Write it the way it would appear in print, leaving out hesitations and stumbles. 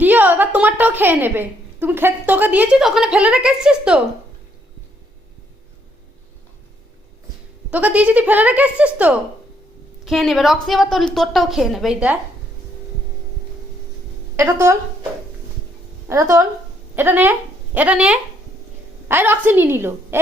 লিও, এবার তোমারটাও খেয়ে নেবে। তুমি তোকে দিয়েছি তো, ওখানে ফেলে রেখে এসছিস তো? তোকে দিয়েছি, তুই ফেলে রেখে এসছিস তো? খেয়ে নেবে রক্সি, এবার তোরটাও খেয়ে নেবে। এই দেখ, এটা তোল, এটা তোল, এটা নে, এটা নে। এই রক্সি নিয়ে নিল। এই